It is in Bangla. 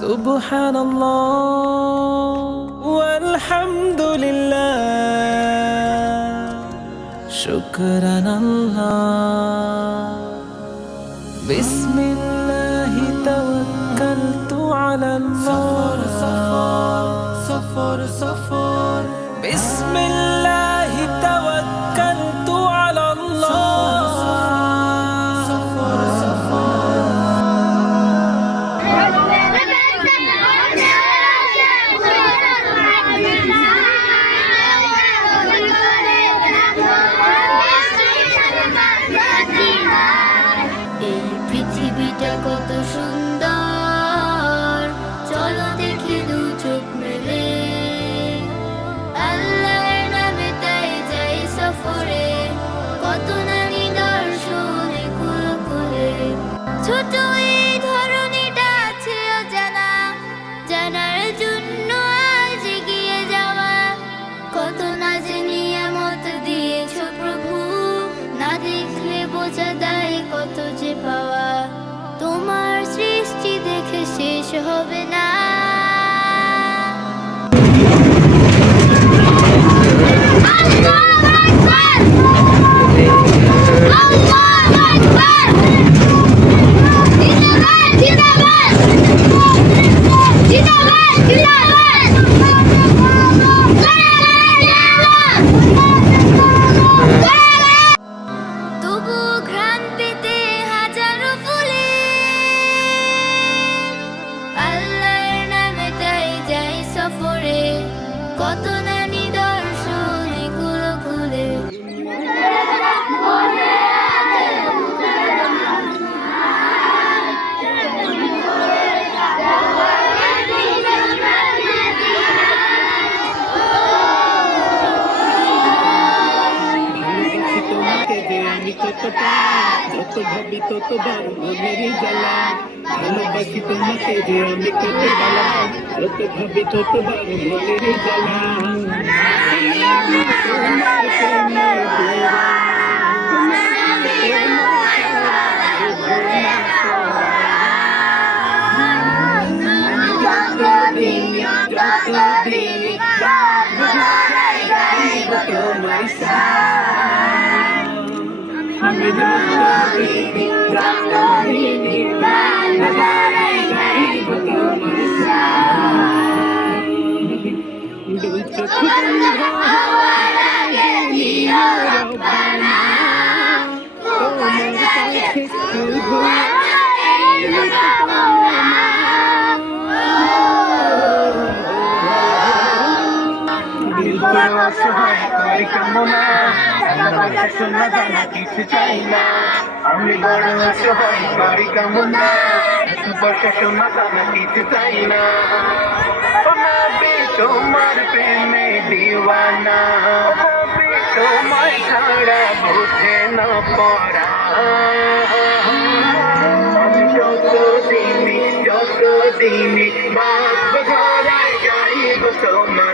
সুবহানাল্লাহ ওয়ালহামদুলিল্লাহ শুকরানাল্লাহ বিসমিল্লাহি তাওয়াক্কালতু আলাল্লাহ সফর বিসমিল্লাহি তাওয়াক্কালতু আলাল্লাহ পৃথিবীটা কত সুন্দর, চলো দেখি দু চোখ মেলে। আল্লাহর নামে তাই যাই সফরে, কত না নিদর্শনে কুল কুলে। ছোট এই ধরনীটা আছে অজানা, জানার জন্য আজ এগিয়ে যাওয়া। কত না যে নিয়ামত দিয়েছ প্রভু, না দেখলে বোঝা দেয় কত যে পাওয়া। তোমার সৃষ্টি দেখে শেষ হবে না। তবু ঘ্রাণ পেতে হাজারো ফুলে, আল্লাহর নামে তাই যাই সফরে, কত না নিদর্শনে কুল কুলে। তোমাকে যে আমি কতটা, যত ভাবি ততবার মনেরই জ্বালা। ভালোবাসি তোমাকে যে আমি কত জ্বালা, যত ভাবি ততবার মনেরই জ্বালা। তোমার প্রেমে আমি কিছু চাই না, আমি বড় অসহায় বাড়ি কামনা, বর্ষা সোনা দানা কিছু চাই না। তোমার প্রেমে দিওয়ানা, তোমার ছাড়া বুঝে না পড়া। যত দিনে বাপ ঘরায় গাইব তোমার